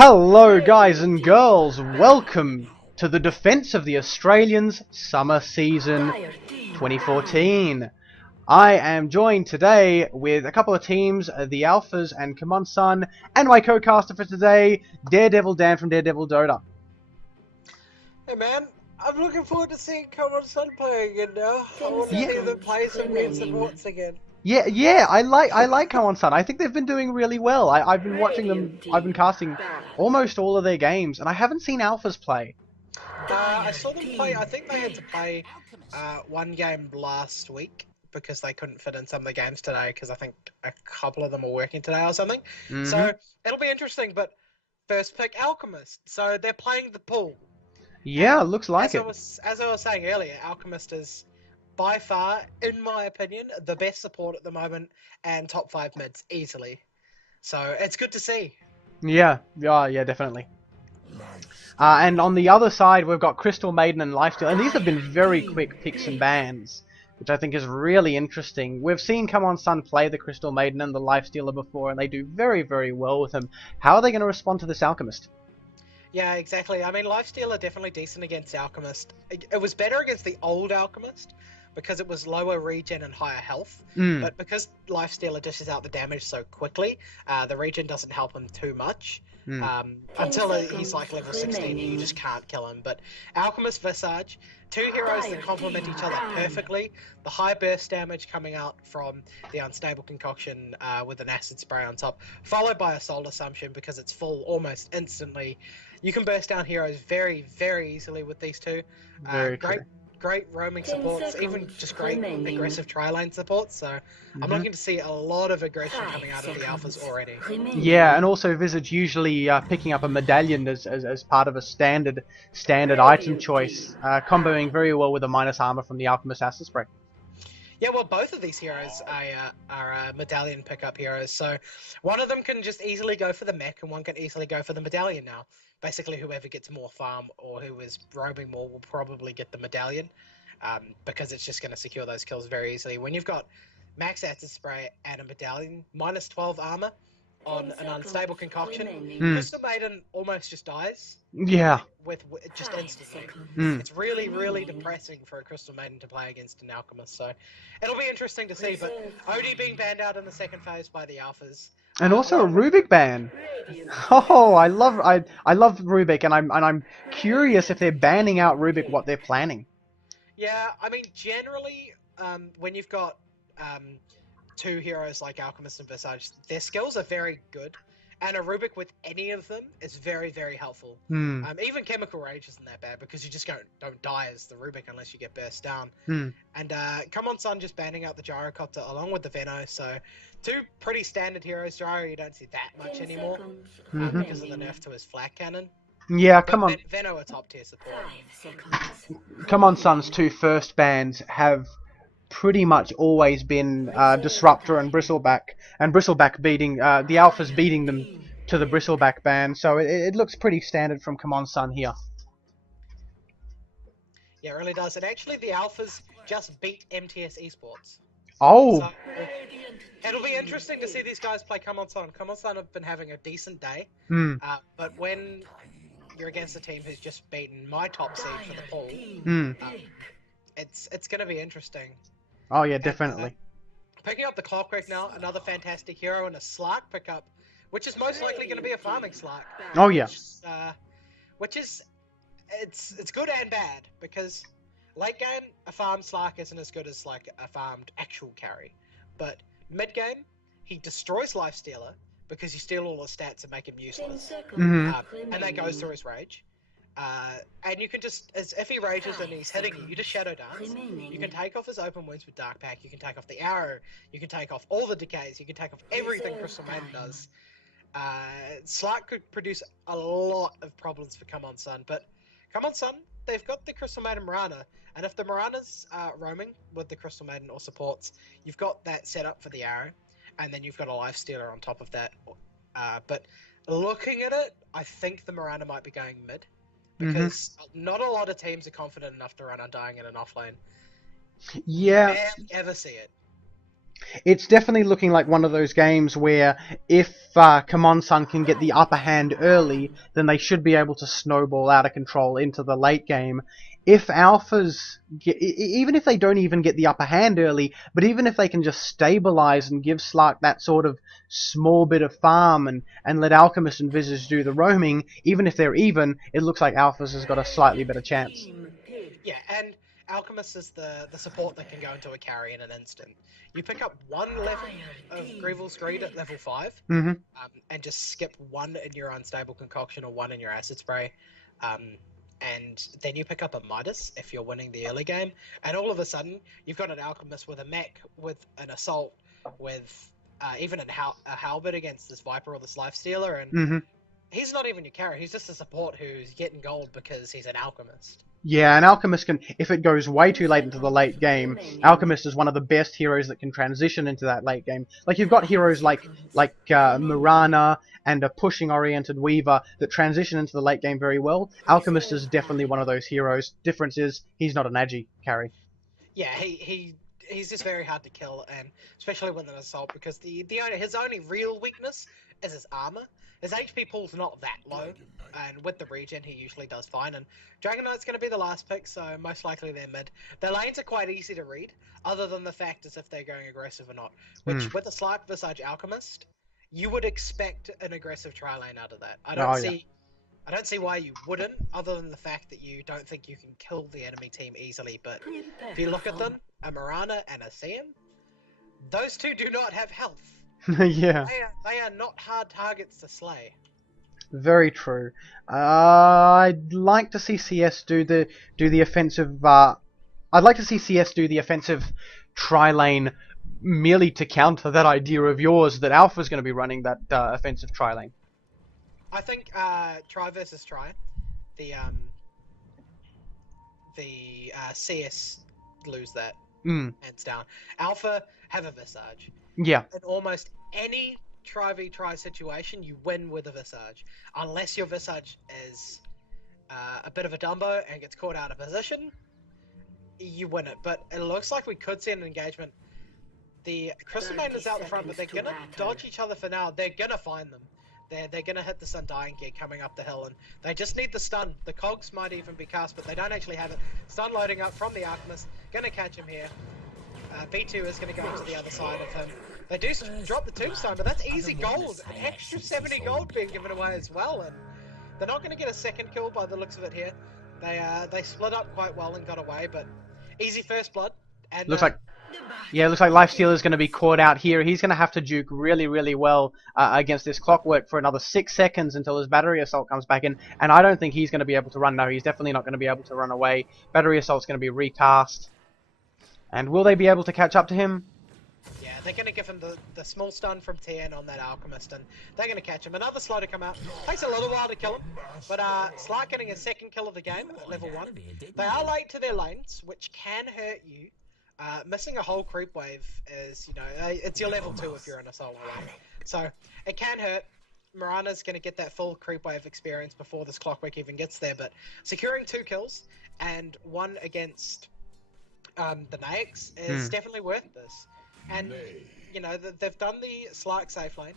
Hello guys and girls, welcome to the defense of the Australians Summer Season 2014. I am joined today with a couple of teams, the Alphas and Come On Sun, and my co-caster for today, Daredevil Dan from Daredevil Dota. Hey man, I'm looking forward to seeing Come On Sun play again now. I want to see them play some weird supports again. Yeah, I like Come On Sun. I think they've been doing really well. I've been watching them, I've been casting almost all of their games, and I haven't seen Alphas play. I saw them play, I think they had to play one game last week because they couldn't fit in some of the games today because I think a couple of them are working today or something. So it'll be interesting, but first pick Alchemist. So they're playing the pool. Yeah, looks like it. As I was saying earlier, Alchemist is by far, in my opinion, the best support at the moment and top 5 mids easily. So it's good to see. Yeah, definitely. And on the other side, we've got Crystal Maiden and Lifesteal, and these have been very quick picks and bans, which I think is really interesting. We've seen Come On Sun play the Crystal Maiden and the Lifestealer before, and they do very, very well with them. How are they going to respond to this Alchemist? Yeah, exactly. I mean, Lifesteal are definitely decent against Alchemist. It was better against the old Alchemist because it was lower regen and higher health. But because Lifestealer dishes out the damage so quickly, the regen doesn't help him too much. Until he's like level 16, you just can't kill him. But Alchemist Visage, two heroes that complement each other perfectly. The high burst damage coming out from the Unstable Concoction with an Acid Spray on top, followed by a Soul Assumption because it's full almost instantly. You can burst down heroes very, very easily with these two. Great roaming supports, even just great aggressive tri-lane supports, so I'm looking to see a lot of aggression coming out of the Alphas already. Yeah, and also Visage usually picking up a medallion as part of a standard item choice, comboing very well with the minus armor from the Alchemist Acid Spray. Yeah, well, both of these heroes are medallion pickup heroes, so one of them can just easily go for the mech, and one can easily go for the medallion now. Basically, whoever gets more farm or who is roaming more will probably get the medallion, because it's just going to secure those kills very easily. When you've got max acid spray and a medallion, minus 12 armor on an unstable concoction, Crystal Maiden almost just dies. Yeah. With just instantly. It's really, really depressing for a Crystal Maiden to play against an Alchemist, so it'll be interesting to see. But OD being banned out in the second phase by the Alphas. And also a Rubik ban. Oh, I love Rubik, and I'm curious if they're banning out Rubik, what they're planning. Yeah, I mean, generally, when you've got two heroes like Alchemist and Visage, their skills are very good, and a Rubik with any of them is very, very helpful. Even Chemical Rage isn't that bad because you just don't die as the Rubik unless you get burst down. And Come On Sun just banning out the Gyrocopter along with the Veno, so two pretty standard heroes. Gyro you don't see that much anymore because of the nerf to his flak cannon. Yeah, come on. Veno a top tier support. Come On Sun's two first bans have pretty much always been Disruptor and Bristleback, and Bristleback beating the Alphas beating them to the Bristleback ban, so it looks pretty standard from Come On Sun here. Yeah, it really does. And actually, the Alphas just beat MTS Esports. Oh! So, it'll be interesting to see these guys play Come On Sun. Come On Sun have been having a decent day, but when you're against a team who's just beaten my top seed for the pool, it's going to be interesting. Oh yeah, definitely. Picking up the Clockwork now, another fantastic hero, and a Slark pickup, which is most likely going to be a farming Slark. Oh yeah. It's good and bad, because late game, a farm Slark isn't as good as like a farmed actual carry. But mid game, he destroys Lifestealer, because you steal all his stats and make him useless. And that goes through his rage. And you can just, if he rages and he's hitting you, you just Shadow Dance. You can take off his open wounds with Dark Pack, you can take off the arrow, you can take off all the decays, you can take off everything Crystal Maiden does. Slark could produce a lot of problems for Come On Sun, but Come On Sun, they've got the Crystal Maiden Mirana, and if the Mirana's roaming with the Crystal Maiden or supports, you've got that set up for the arrow, and then you've got a Lifestealer on top of that. But looking at it, I think the Mirana might be going mid. Because not a lot of teams are confident enough to run Undying in an offlane. Yeah. Barely ever see it. It's definitely looking like one of those games where if Come Sun can get the upper hand early, then they should be able to snowball out of control into the late game. If Alphas, even if they don't even get the upper hand early, but even if they can just stabilize and give Slark that sort of small bit of farm and let Alchemist and Visage do the roaming, even if they're even, it looks like Alphas has got a slightly better chance. Yeah, and Alchemist is the support that can go into a carry in an instant. You pick up one level of Greevil's Greed at level 5, Mm-hmm. and just skip one in your Unstable Concoction or one in your Acid Spray, and then you pick up a Midas if you're winning the early game, and all of a sudden you've got an Alchemist with a mech, with an Assault, with even a Halberd against this Viper or this Lifestealer, and Mm-hmm. he's not even your carry, he's just a support who's getting gold because he's an Alchemist. Yeah, and Alchemist can, if it goes way too late into the late game, Alchemist is one of the best heroes that can transition into that late game. Like, you've got heroes like Mirana and a pushing-oriented Weaver that transition into the late game very well. Alchemist is definitely one of those heroes. Difference is, he's not an agi carry. Yeah, he's just very hard to kill, and especially with an Assault, because his only real weakness is his armor. His HP pool's not that low, and with the regen he usually does fine, and Dragon Knight's going to be the last pick, so most likely they're mid. Their lanes are quite easy to read, other than the fact as if they're going aggressive or not, which with a Slark Visage Alchemist, you would expect an aggressive tri-lane out of that. I don't see why you wouldn't, other than the fact that you don't think you can kill the enemy team easily, but if you look at them, a Mirana and a CM, those two do not have health. Yeah. They are not hard targets to slay. Very true. I'd like to see CS do the offensive. I'd like to see CS do the offensive tri-lane merely to counter that idea of yours that Alpha's going to be running that offensive tri-lane. I think try versus try, the CS lose that hands down. Alpha have a Visage. Yeah. In almost any try v try situation, you win with a Visage, unless your Visage is a bit of a Dumbo and gets caught out of position. You win it, but it looks like we could see an engagement. The Crystal Maiden is out the front, but they're gonna dodge each other for now. They're gonna find them. They're gonna hit the Undying gear coming up the hill, and they just need the stun. The cogs might even be cast, but they don't actually have it. Stun loading up from the Alchemist, gonna catch him here. B2 is gonna go to the other side of him. They do drop the tombstone, but that's easy gold. An extra 70 gold being given away as well, and they're not gonna get a second kill by the looks of it here. They split up quite well and got away, but easy first blood. And looks like Lifestealer is going to be caught out here. He's going to have to juke really, really well against this Clockwork for another 6 seconds until his Battery Assault comes back in. And I don't think he's going to be able to run. No, he's definitely not going to be able to run away. Battery Assault's going to be recast. And will they be able to catch up to him? Yeah, they're going to give him the small stun from TN on that Alchemist, and they're going to catch him. Another slow to come out. Takes a little while to kill him, but Slark getting his second kill of the game at level 1. They are late to their lanes, which can hurt you. Missing a whole creep wave is, it's your level 2 if you're in a solo lane. So, it can hurt. Mirana's going to get that full creep wave experience before this Clockwork even gets there, but securing 2 kills and 1 against the Naix is definitely worth this. And, they've done the Slark safe lane.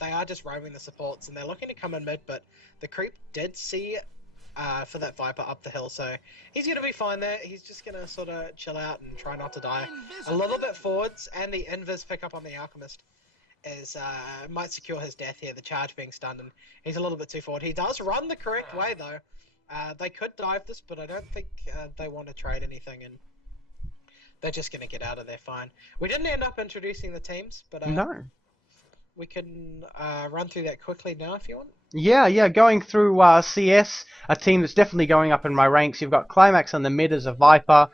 They are just roaming the supports, and they're looking to come in mid, but the creep did see for that Viper up the hill, so he's going to be fine there. He's just going to sort of chill out and try not to die. A little bit forwards, and the invis pickup on the Alchemist is might secure his death here, the charge being stunned, and he's a little bit too forward. He does run the correct way, though. They could dive this, but I don't think they want to trade anything, and they're just going to get out of there fine. We didn't end up introducing the teams, but No. we can run through that quickly now if you want. Yeah, going through CS, a team that's definitely going up in my ranks. You've got Climax on the mid as a Viper.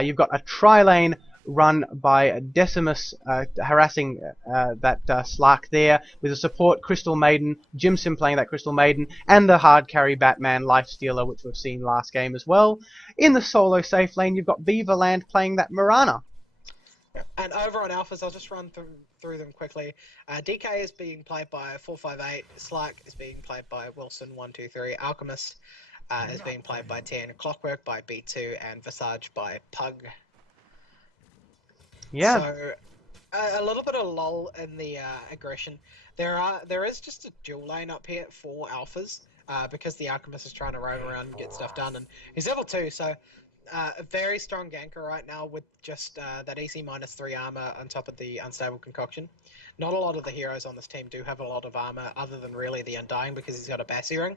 You've got a tri-lane run by Decimus harassing that Slark there, with a support Crystal Maiden, Jimson playing that Crystal Maiden, and the hard carry Batman Lifestealer, which we've seen last game as well. In the solo safe lane, you've got Beaverland playing that Mirana. And over on Alphas, I'll just run through them quickly. DK is being played by 458, Slark is being played by Wilson 123, Alchemist is being played by 10, Clockwork by B2, and Visage by Pug. Yeah. So A little bit of lull in the aggression. There is just a dual lane up here for alphas because the alchemist is trying to roam around and get stuff done, and he's level 2, so a very strong ganker right now with just that EC -3 armor on top of the unstable concoction. Not a lot of the heroes on this team do have a lot of armor other than really the Undying because he's got a Bassi ring.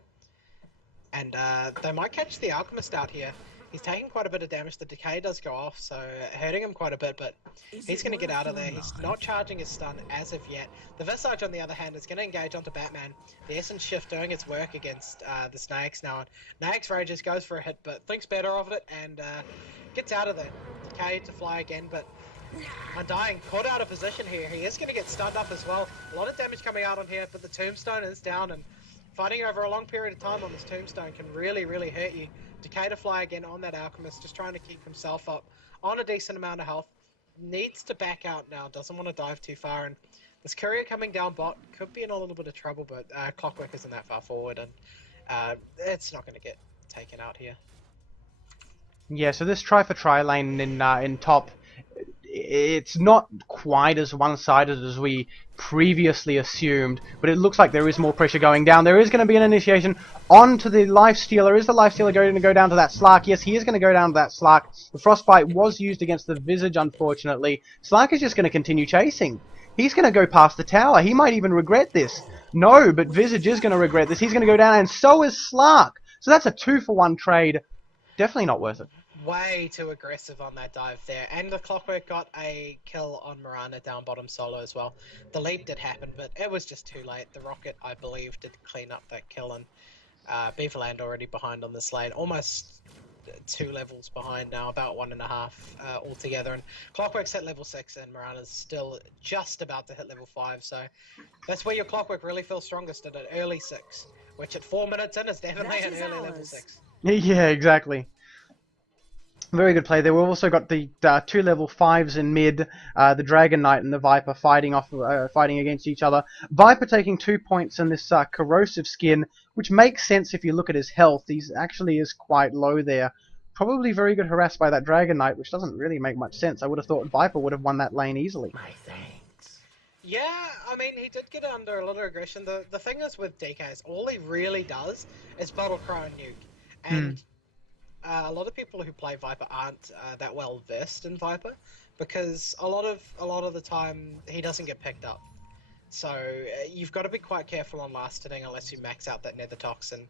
And they might catch the Alchemist out here. He's taking quite a bit of damage. The Decay does go off, so hurting him quite a bit, but he's going to get out of there. He's not charging his stun as of yet. The Visage, on the other hand, is going to engage onto Batman. The Essence Shift doing its work against the Snakes now. Naix rages, goes for a hit, but thinks better of it, and gets out of there. Decay to fly again, but Undying caught out of position here. He is going to get stunned up as well. A lot of damage coming out on here, but the Tombstone is down, and fighting over a long period of time on this Tombstone can really, really hurt you. Decay to fly again on that Alchemist, just trying to keep himself up on a decent amount of health. Needs to back out now, doesn't want to dive too far, and this courier coming down bot could be in a little bit of trouble, but Clockwork isn't that far forward, and it's not going to get taken out here. Yeah, so this try for try lane in top, it's not quite as one-sided as we previously assumed, but it looks like there is more pressure going down. There is going to be an initiation onto the Lifestealer. Is the Lifestealer going to go down to that Slark? Yes, he is going to go down to that Slark. The Frostbite was used against the Visage, unfortunately. Slark is just going to continue chasing. He's going to go past the tower. He might even regret this. No, but Visage is going to regret this. He's going to go down, and so is Slark. So that's a 2-for-1 trade. Definitely not worth it. Way too aggressive on that dive there, and the Clockwork got a kill on Miranda down bottom solo as well. The lead did happen, but it was just too late. The Rocket, I believe, did clean up that kill, and Beaverland already behind on this lane, almost 2 levels behind now, about 1.5 altogether, and Clockwork's hit level 6 and Miranda's still just about to hit level 5, so that's where your Clockwork really feels strongest, at an early 6, which at 4 minutes in is definitely an early level 6. Yeah, exactly. Very good play there. We've also got the 2 level 5s in mid, the Dragon Knight and the Viper fighting against each other. Viper taking 2 points in this corrosive skin, which makes sense if you look at his health. He actually is quite low there. Probably very good harassed by that Dragon Knight, which doesn't really make much sense. I would have thought Viper would have won that lane easily. My thanks. Yeah, I mean, he did get under a little aggression. The thing is with DK is all he really does is Bottle Crow and Nuke. And a lot of people who play Viper aren't that well versed in Viper, because a lot of the time he doesn't get picked up. So you've got to be quite careful on last hitting unless you max out that Nether Toxin.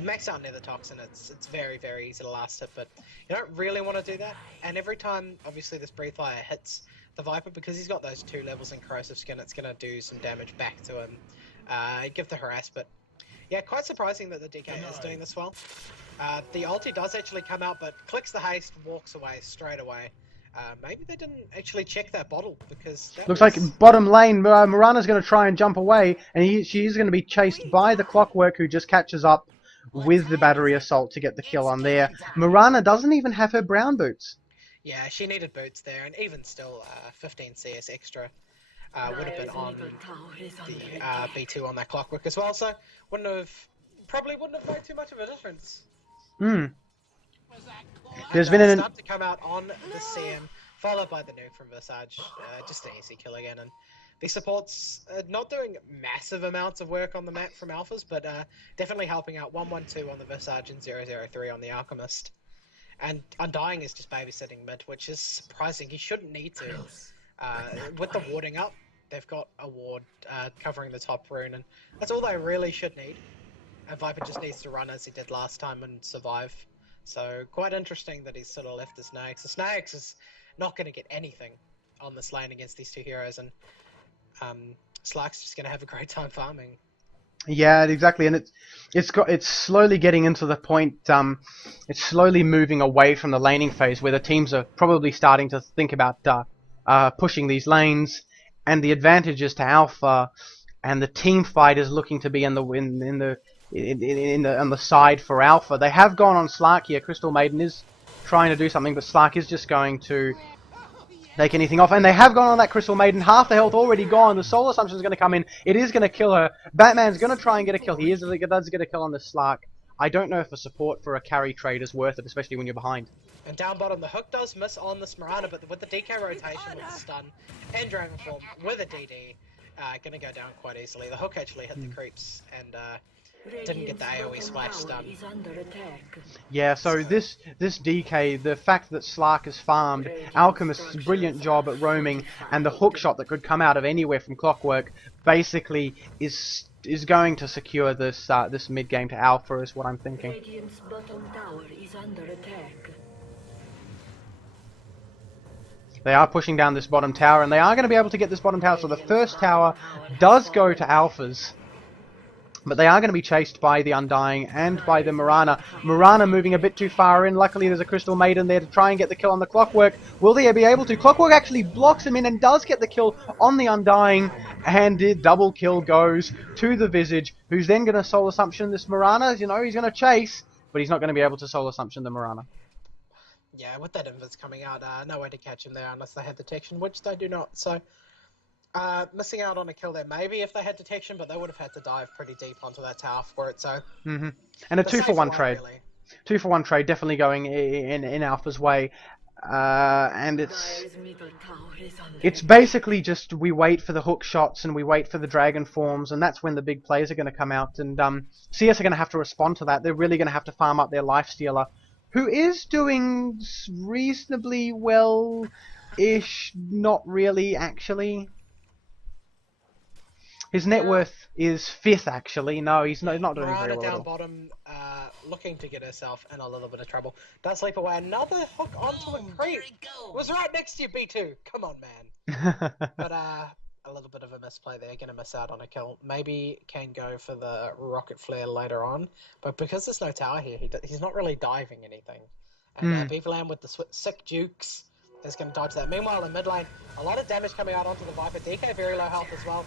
Max out Nether Toxin, it's very, very easy to last hit, but you don't really want to do that. And every time, obviously, this Breathe Fire hits the Viper, because he's got those 2 levels in corrosive skin, it's going to do some damage back to him, give the harass, but yeah, quite surprising that the DK is doing this well. The ulti does actually come out, but clicks the haste, walks away straight away. Maybe they didn't actually check that bottle, because that looks like bottom lane, Mirana's going to try and jump away, and she is going to be chased by the Clockwork, who just catches up with the Battery Assault to get the kill on there. Mirana doesn't even have her brown boots. Yeah, she needed boots there, and even still, 15 CS extra would have been on the B2 on that Clockwork as well, so probably wouldn't have made too much of a difference. There's been an start to come out on the CM, followed by the nuke from Visage, just an easy kill again, and the supports not doing massive amounts of work on the map from Alphas, but definitely helping out. 112 on the Visage and 003 on the Alchemist. And Undying is just babysitting mid, which is surprising. He shouldn't need to. With the warding up, they've got a ward covering the top rune, and that's all they really should need. And Viper just needs to run as he did last time and survive. So quite interesting that he's sort of left the Snakes. The Snakes is not going to get anything on this lane against these 2 heroes, and Slark's just going to have a great time farming. Yeah, exactly, and it's slowly getting into the point. It's slowly moving away from the laning phase, where the teams are probably starting to think about pushing these lanes, and the advantage is to Alpha, and the team fight is looking to be on the side for Alpha. They have gone on Slark here. Crystal Maiden is trying to do something, but Slark is just going to take anything off. And they have gone on that Crystal Maiden. Half the health already gone. The Soul Assumption is going to come in. It is going to kill her. Batman's going to try and get a kill. He does get a kill on the Slark. I don't know if a support for a carry trade is worth it, especially when you're behind. And down bottom, the hook does miss on this Mirana, but with the DK rotation, with the stun, and Dragon Form, with a DD, gonna go down quite easily. The hook actually hit the creeps, and didn't get the AoE splash stun. Yeah, so this DK, the fact that Slark is farmed, Alchemist's brilliant job at roaming, and the hook shot that could come out of anywhere from Clockwork, basically is going to secure this this mid game to Alpha, is what I'm thinking. Radiant's bottom tower is under attack. They are pushing down this bottom tower, and they are going to be able to get this bottom tower. So the first tower does go to Alphas, but they are going to be chased by the Undying and by the Mirana. Mirana moving a bit too far in. Luckily, there's a Crystal Maiden there to try and get the kill on the Clockwork. Will they be able to? Clockwork actually blocks him in and does get the kill on the Undying, and the double kill goes to the Visage, who's then going to Soul Assumption this Mirana. You know, he's going to chase, but he's not going to be able to Soul Assumption the Mirana. Yeah, with that invis coming out, no way to catch him there unless they had detection, which they do not. So, missing out on a kill there maybe if they had detection, but they would have had to dive pretty deep onto that tower for it. So, and a 2-for-1 trade. Really. 2-for-1 trade definitely going in Alpha's way, and it's basically just we wait for the hook shots and we wait for the dragon forms, and that's when the big plays are going to come out. And CS are going to have to respond to that. They're really going to have to farm up their Lifestealer, who is doing reasonably well-ish, not really, actually. His net worth is 5th, actually. No, he's not doing very well at all. Down bottom, looking to get herself in a little bit of trouble. Does leap away. Another hook onto a creep. Was right next to you, B2. Come on, man. But a little bit of a misplay there. Gonna miss out on a kill. Maybe can go for the rocket flare later on. But because there's no tower here, he's not really diving anything. And Beaverland with the sick dukes is going to dodge that. Meanwhile, in mid lane, a lot of damage coming out onto the Viper. DK very low health as well.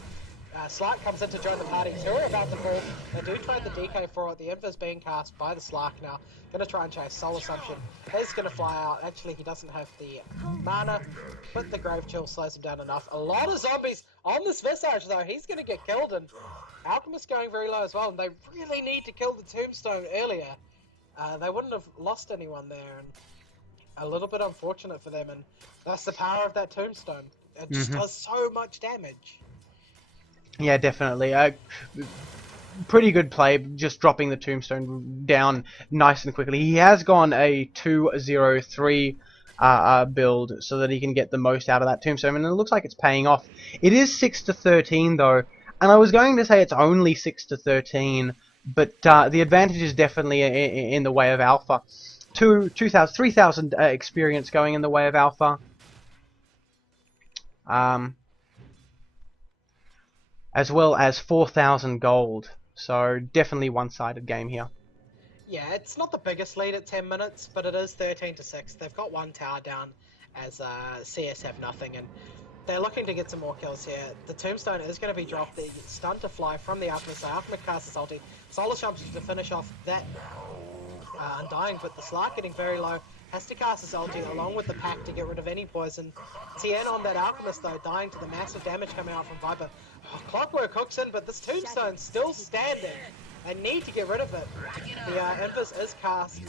Slark comes in to join the party. Zero about to move. They do try the DK for it. The invis being cast by the Slark now. Gonna try and chase. Soul Assumption is gonna fly out. Actually, he doesn't have the mana, but the Grave Chill slows him down enough. A lot of zombies on this Visage though. He's gonna get killed, and Alchemist going very low as well. And they really need to kill the Tombstone earlier. They wouldn't have lost anyone there, and a little bit unfortunate for them. And that's the power of that Tombstone. It just does so much damage. Yeah, definitely. Pretty good play, just dropping the Tombstone down nice and quickly. He has gone a 2-0-3 build so that he can get the most out of that Tombstone, and it looks like it's paying off. It is 6-13 though, and I was going to say it's only 6-13, but the advantage is definitely in the way of Alpha. 3,000 experience going in the way of Alpha. As well as 4,000 gold. So definitely one-sided game here. Yeah, it's not the biggest lead at 10 minutes, but it is 13-6. They've got one tower down as CS have nothing, and they're looking to get some more kills here. The Tombstone is going to be dropped. The stun to fly from the Alchemist. So Alchemist casts his ulti. Solar Assumption to finish off that Undying, but the Slark getting very low. Has to cast his ulti along with the pack to get rid of any poison. TN on that Alchemist though, dying to the massive damage coming out from Viper. Oh, Clockwork hooks in, but this Tombstone's still standing. They need to get rid of it. The Invis is cast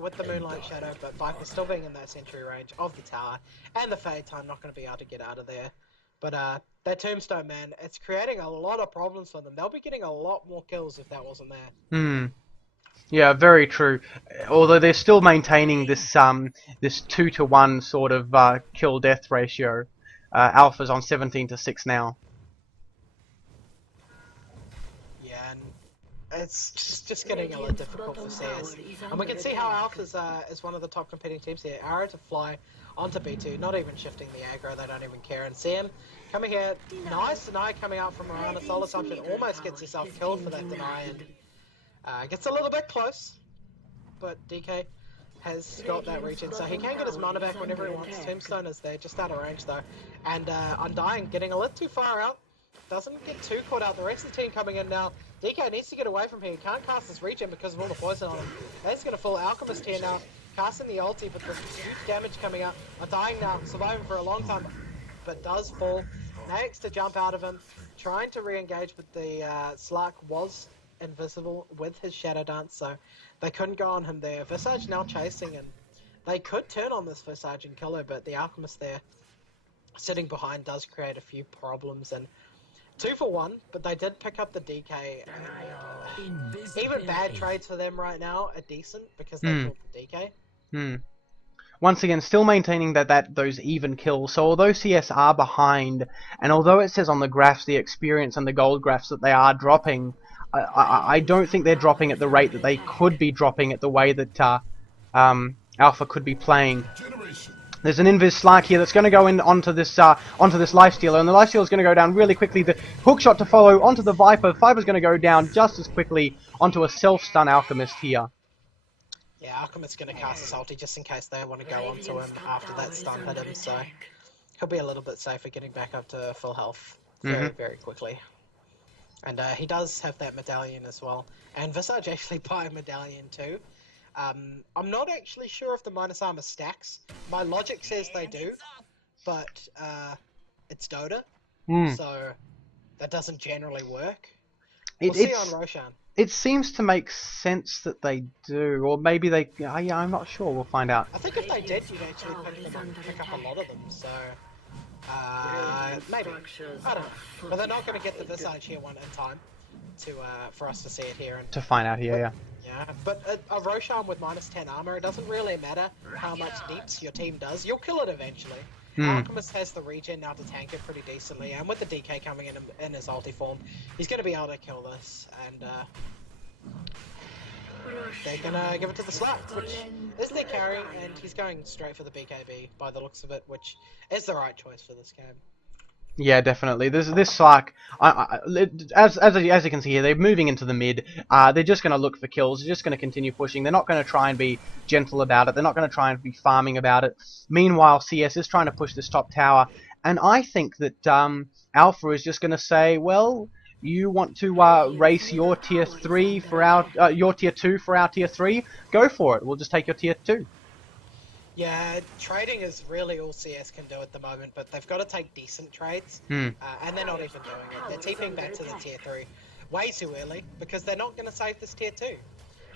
with the Moonlight Shadow, but Viper's still being in that sentry range of the tower. And the Fade Time not going to be able to get out of there. But that Tombstone, man, it's creating a lot of problems for them. They'll be getting a lot more kills if that wasn't there. Yeah, very true. Although they're still maintaining this this 2-to-1 sort of kill-death ratio. Alpha's on 17-6 now. Yeah, and it's just getting a little difficult for CS. And we can see how Alpha's is one of the top competing teams here. Arrow to fly onto B2, not even shifting the aggro, they don't even care. And CM coming here, nice deny coming out from Mirana. Soul Assumption almost gets himself killed for that deny, and gets a little bit close, but DK has got that region, so he can get his mana back whenever he wants. Tombstone is there, just out of range though. And Undying getting a little too far out. Doesn't get too caught out. The rest of the team coming in now. DK needs to get away from here. He can't cast this regen because of all the poison on him. That's going to fall. Alchemist here now, casting the ulti, but there's huge damage coming out. Undying now, surviving for a long time, but does fall. Nax to jump out of him, trying to re-engage, but the Slark was invisible with his Shadow Dance, so they couldn't go on him there. Visage now chasing, and they could turn on this Visage and kill her, but the Alchemist there sitting behind does create a few problems, and 2 for 1, but they did pick up the DK. Even bad trades for them right now are decent because they killed the DK. Once again, still maintaining those even kills. So although CS are behind, and although it says on the graphs, the experience and the gold graphs, that they are dropping, I don't think they're dropping at the rate that they could be dropping, at the way that Alpha could be playing. There's an Invis Slark here that's going to go in onto this Lifestealer, and the Lifestealer is going to go down really quickly. The hookshot to follow onto the Viper. Viper's going to go down just as quickly onto a self-stun Alchemist here. Yeah, Alchemist's going to cast his ulti just in case they want to go onto him after that stun hit him, so he'll be a little bit safer getting back up to full health very, very quickly. And he does have that medallion as well. And Visage actually buy a medallion too. I'm not actually sure if the minus armor stacks. My logic says they do, but it's Dota, so that doesn't generally work. We'll see on Roshan. It seems to make sense that they do, or maybe they... yeah, I'm not sure. We'll find out. I think if they did, you'd actually pick up a lot of them, so... maybe. I don't know. But they're not going to get the Visage here one in time to for us to see it here. And to find out here, yeah, but a Roshan with minus 10 armor, it doesn't really matter how much deeps your team does. You'll kill it eventually. Alchemist has the regen now to tank it pretty decently, and with the DK coming in his ulti form, he's going to be able to kill this, and they're going to give it to the Slark, which is their carry, and he's going straight for the BKB by the looks of it, which is the right choice for this game. Yeah, definitely. This Slark, as you can see here, they're moving into the mid. They're just going to look for kills. They're just going to continue pushing. They're not going to try and be gentle about it. They're not going to try and be farming about it. Meanwhile, CS is trying to push this top tower, and I think that Alpha is just going to say, well, you want to race your tier 3 for our your tier 2 for our tier 3? Go for it. We'll just take your tier 2. Yeah, trading is really all CS can do at the moment, but they've got to take decent trades, and they're not even doing it. They're TPing back to the tier 3 way too early, because they're not going to save this tier 2.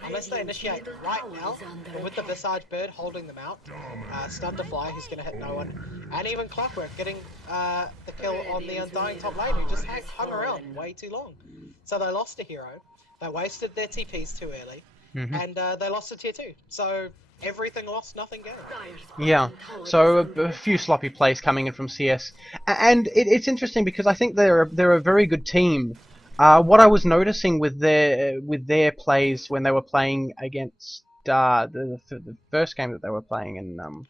Unless they initiate right now, but with the Visage Bird holding them out, Stun to Fly, who's going to hit no one, and even Clockwork getting the kill on the Undying top lane, who just hung around way too long. So they lost a hero, they wasted their TPs too early, and they lost a tier 2. So... everything lost, nothing gained. Yeah, so a few sloppy plays coming in from CS, and it's interesting because I think they're a very good team. What I was noticing with their plays when they were playing against the first game that they were playing in,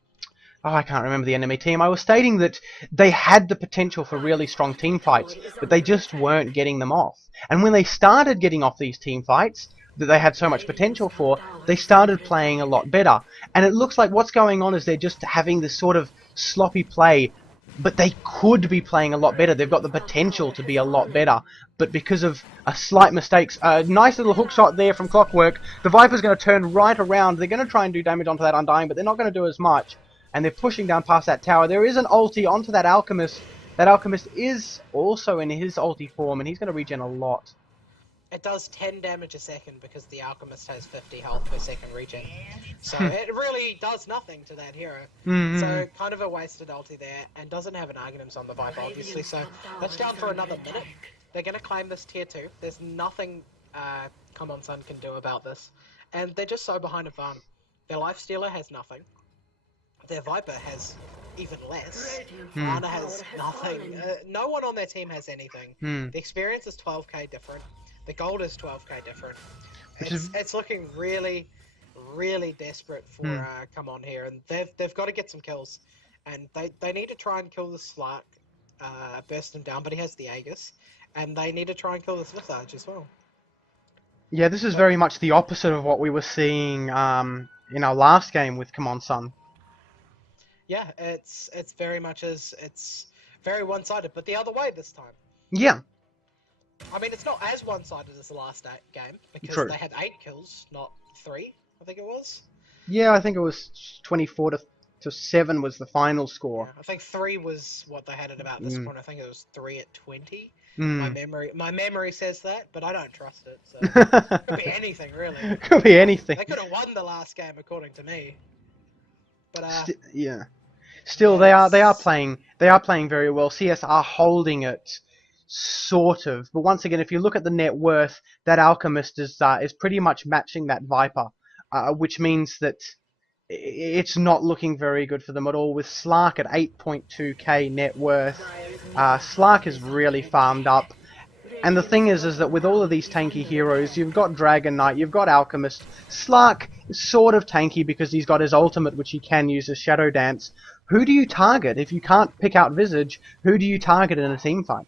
I can't remember the enemy team. I was stating that they had the potential for really strong team fights, but they just weren't getting them off. And when they started getting off these team fights that they had so much potential for, they started playing a lot better. And it looks like what's going on is they're just having this sort of sloppy play, but they could be playing a lot better. They've got the potential to be a lot better, but because of a slight mistakes, a nice little hook shot there from Clockwork, the Viper's going to turn right around. They're going to try and do damage onto that Undying, but they're not going to do as much. And they're pushing down past that tower. There is an ulti onto that Alchemist. That Alchemist is also in his ulti form, and he's going to regen a lot. It does 10 damage a second because the Alchemist has 50 health per second regen. So it really does nothing to that hero. So kind of a wasted ulti there, and doesn't have an Argonims on the Viper obviously, so that's down for another minute. They're going to claim this tier 2. There's nothing Come On Sun can do about this. And they're just so behind a farm. Their Lifestealer has nothing. Their Viper has even less. Ana has nothing. No one on their team has anything. The experience is 12k different. The gold is 12k different. It's looking really, really desperate for Come On here, and they've got to get some kills, and they need to try and kill the Slark, burst him down, but he has the Aegis, and they need to try and kill this Visage as well. Yeah, this is very much the opposite of what we were seeing in our last game with Come On Sun. Yeah, it's very much it's very one-sided, but the other way this time. Yeah. I mean, it's not as one-sided as the last game, because they had 8 kills, not 3, I think it was. Yeah, I think it was 24 to 7 was the final score. Yeah, I think 3 was what they had at about this point. I think it was 3 at 20. Mm. My memory says that, but I don't trust it. So it could be anything really. Could be anything. They could have won the last game according to me. But Yeah. Still, yeah, they are playing very well. CS are holding it, sort of. But once again, if you look at the net worth, that Alchemist is pretty much matching that Viper, which means that it's not looking very good for them at all. With Slark at 8.2k net worth, Slark is really farmed up. And the thing is that with all of these tanky heroes, you've got Dragon Knight, you've got Alchemist. Slark is sort of tanky because he's got his ultimate, which he can use as Shadow Dance. Who do you target? If you can't pick out Visage, who do you target in a team fight?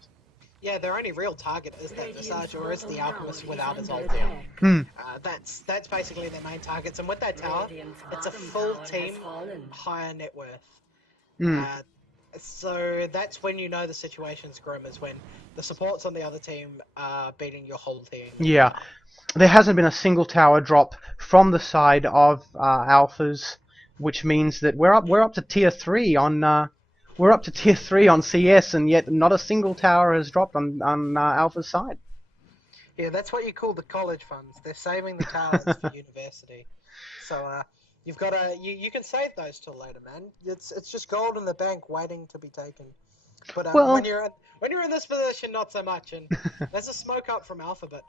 yeah, their only real target is that Visage or is the Alchemist without his ulti. Hmm. That's basically their main targets. And with that tower, it's a full team higher net worth. Hmm. So that's when you know the situation's grim, is when the supports on the other team are beating your whole team. Yeah. There hasn't been a single tower drop from the side of Alphas, which means that we're up to tier 3 on CS, and yet not a single tower has dropped on Alpha's side. Yeah, that's what you call the college funds. They're saving the towers for university. So you've got to you can save those till later, man. It's just gold in the bank waiting to be taken. But Well, when you're in this position, not so much. And there's a smoke up from Alpha, but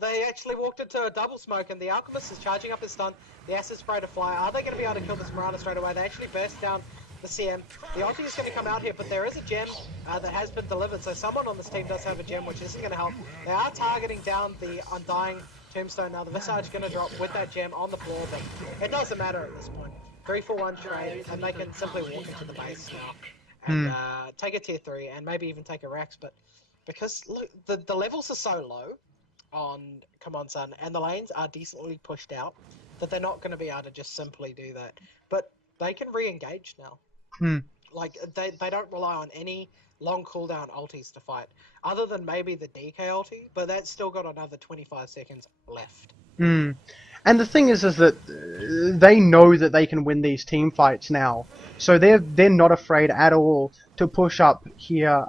they actually walked into a double smoke, and the Alchemist is charging up his stun. The Acid Spray to fly. Are they going to be able to kill this Mirana straight away? They actually burst down the CM. The ulti is going to come out here, but there is a gem that has been delivered, so someone on this team does have a gem, which is going to help. They are targeting down the Undying Tombstone now. The Visage is going to drop with that gem on the floor, but it doesn't matter at this point. 3-for-1 trade, and they can simply walk into the base now and take a tier 3 and maybe even take a Rax, but because look, the levels are so low on Come On Sun, and the lanes are decently pushed out, that they're not going to be able to just simply do that. But they can re-engage now. Like, they don't rely on any long cooldown ultis to fight, other than maybe the DK ulti, but that's still got another 25 seconds left. And the thing is that they know that they can win these team fights now, so they're not afraid at all to push up here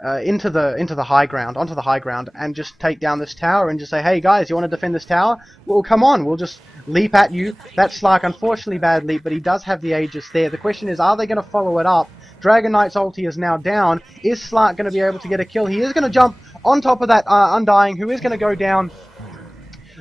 onto the high ground, and just take down this tower and just say, hey guys, you want to defend this tower? Well, come on, we'll just leap at you. That Slark, unfortunately bad leap, but he does have the Aegis there. The question is, are they going to follow it up? Dragon Knight's ulti is now down. Is Slark going to be able to get a kill? He is going to jump on top of that Undying, who is going to go down.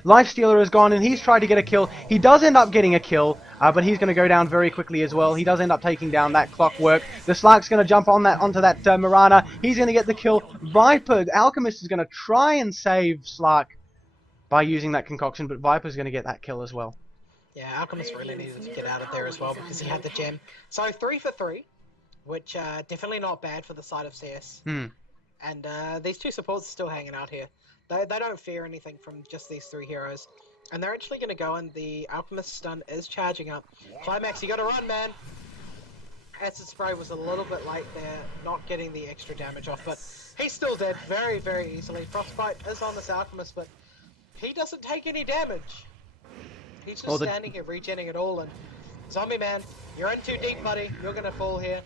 Lifestealer is gone, and he's tried to get a kill. He does end up getting a kill, but he's going to go down very quickly as well. He does end up taking down that Clockwork. The Slark's going to jump onto that Mirana. He's going to get the kill. Viper, Alchemist is going to try and save Slark by using that concoction, but Viper's going to get that kill as well. Yeah, Alchemist really needed to get out of there as well because he had the gem. So 3 for 3, which definitely not bad for the side of CS. And these two supports are still hanging out here. They don't fear anything from just these 3 heroes. And they're actually going to go, and the Alchemist stun is charging up. Climax, you got to run, man! Acid Spray was a little bit late there, not getting the extra damage off, but he's still dead very, very easily. Frostbite is on this Alchemist, but he doesn't take any damage. He's just standing here regenning it all, and Zombie Man, you're in too deep, buddy. You're going to fall here.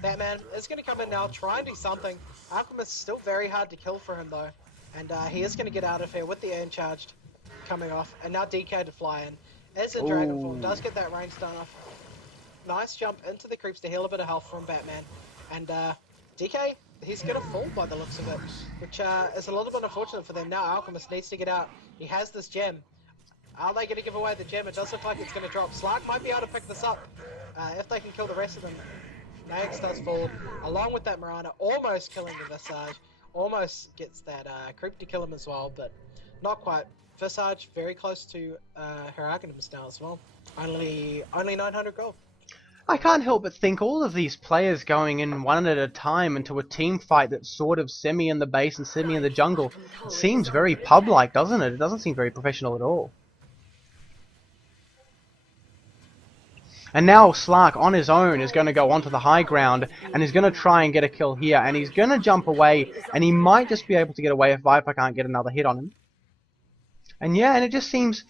Batman is going to come in now, try and do something. Alchemist is still very hard to kill for him, though. And he is going to get out of here with the aim charged coming off. And now DK to fly in. Is in Dragon Form, does get that range stun off. Nice jump into the creeps to heal a bit of health from Batman. And DK, he's going to fall by the looks of it, which is a little bit unfortunate for them. Now Alchemist needs to get out. He has this gem. Are they going to give away the gem? It does look like it's going to drop. Slark might be able to pick this up if they can kill the rest of them. Nax does fall, along with that Mirana, almost killing the Visage. Almost gets that creep to kill him as well, but not quite. Visage very close to her Arcanums now as well. Only 900 gold. I can't help but think all of these players going in one at a time into a team fight that's sort of semi in the base and semi in the jungle seems very pub-like, doesn't it? It doesn't seem very professional at all. And now Slark on his own is going to go onto the high ground and is going to try and get a kill here, and he's going to jump away, and he might just be able to get away if Viper can't get another hit on him. And yeah, and it just seems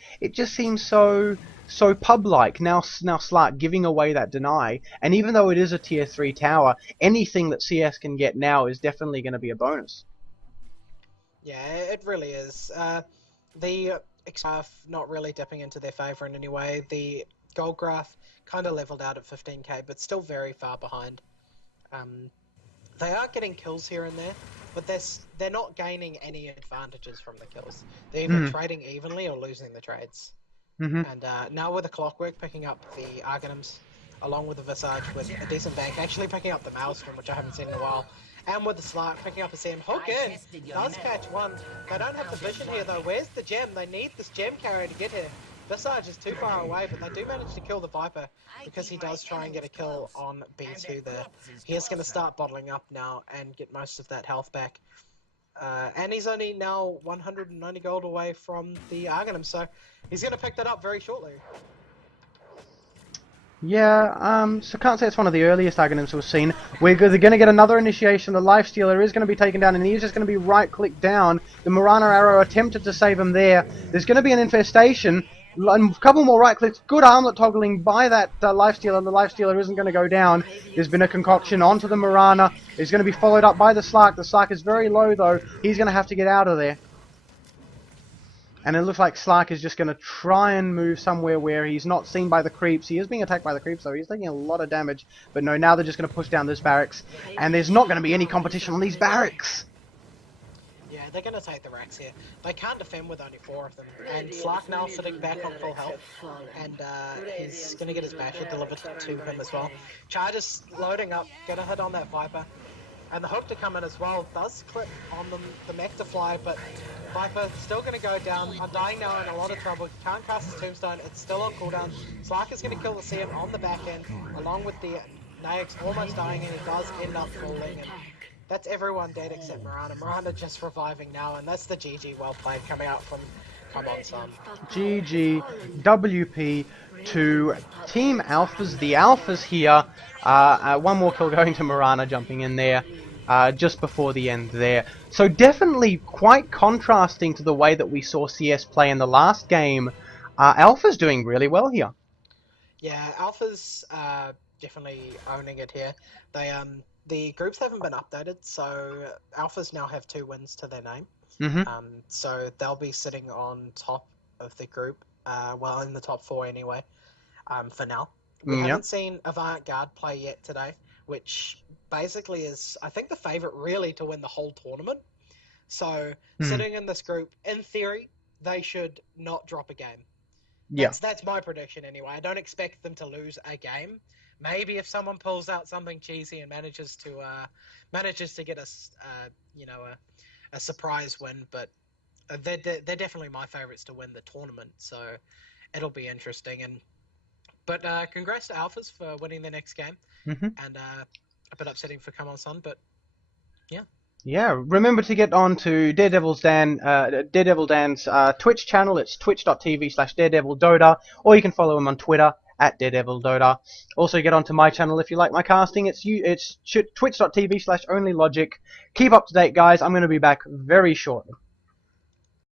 so so pub-like. Now Slark giving away that deny, and even though it is a tier 3 tower, anything that CS can get now is definitely going to be a bonus. Yeah, it really is. The graph not really dipping into their favour in any way. The gold graph kind of leveled out at 15k, but still very far behind. They are getting kills here and there, but they're not gaining any advantages from the kills. They're either trading evenly or losing the trades. And now with the Clockwork picking up the Argonums, along with the Visage with a decent bank, actually picking up the Maelstrom, which I haven't seen in a while, and with the Slark picking up a CM, hook in, does catch one. They don't have the vision here though. Where's the gem? They need this gem carrier to get here. Visage is too far away, but they do manage to kill the Viper because he does try and get a kill on B2 there. He is going to start bottling up now and get most of that health back. And he's only now 190 gold away from the Argonum, so he's going to pick that up very shortly. Yeah, so can't say it's one of the earliest Argonums we've seen. We're going to get another initiation. The Lifestealer is going to be taken down, and he's just going to be right-clicked down. The Mirana Arrow attempted to save him there. There's going to be an infestation. And a couple more right clicks, good armlet toggling by that Lifestealer. The Lifestealer isn't going to go down. There's been a concoction onto the Mirana. It's going to be followed up by the Slark. The Slark is very low though. He's going to have to get out of there. And it looks like Slark is just going to try and move somewhere where he's not seen by the creeps. He is being attacked by the creeps though. He's taking a lot of damage. But no, now they're just going to push down this barracks. And there's not going to be any competition on these barracks. Yeah, they're going to take the racks here. They can't defend with only 4 of them. And Slark now sitting back on full health. And he's going to get his basher delivered to him as well. Charger's loading up, going to hit on that Viper. And the hook to come in as well does clip on the mech to fly, but Viper still going to go down. Undying now in a lot of trouble. Can't cast his tombstone. It's still on cooldown. Slark is going to kill the CM on the back end, along with the Naix almost dying, and he does end up falling. And that's everyone dead except Mirana. Mirana just reviving now, and that's the GG well played coming out from Come On Son. GG, WP to Team Alphas. The Alphas here. One more kill going to Mirana, jumping in there just before the end there. So definitely quite contrasting to the way that we saw CS play in the last game. Alpha's doing really well here. Yeah, Alpha's definitely owning it here. They the groups haven't been updated, so Alphas now have 2 wins to their name. So they'll be sitting on top of the group, well, in the top 4 anyway, for now. We haven't seen Avant-Garde play yet today, which basically is, I think, the favourite really to win the whole tournament. So sitting in this group, in theory, they should not drop a game. That's my prediction anyway. I don't expect them to lose a game. Maybe if someone pulls out something cheesy and manages to get us, a surprise win, but they're definitely my favourites to win the tournament. So it'll be interesting. But congrats to Alphas for winning the next game, and a bit upsetting for Come On Son, but yeah. Yeah, remember to get on to Daredevil Dan's Twitch channel. It's twitch.tv/DaredevilDota, or you can follow him on Twitter @DaredevilDota. Also get onto my channel if you like my casting. It's twitch.tv/OnlyLogic. Keep up to date, guys. I'm going to be back very shortly.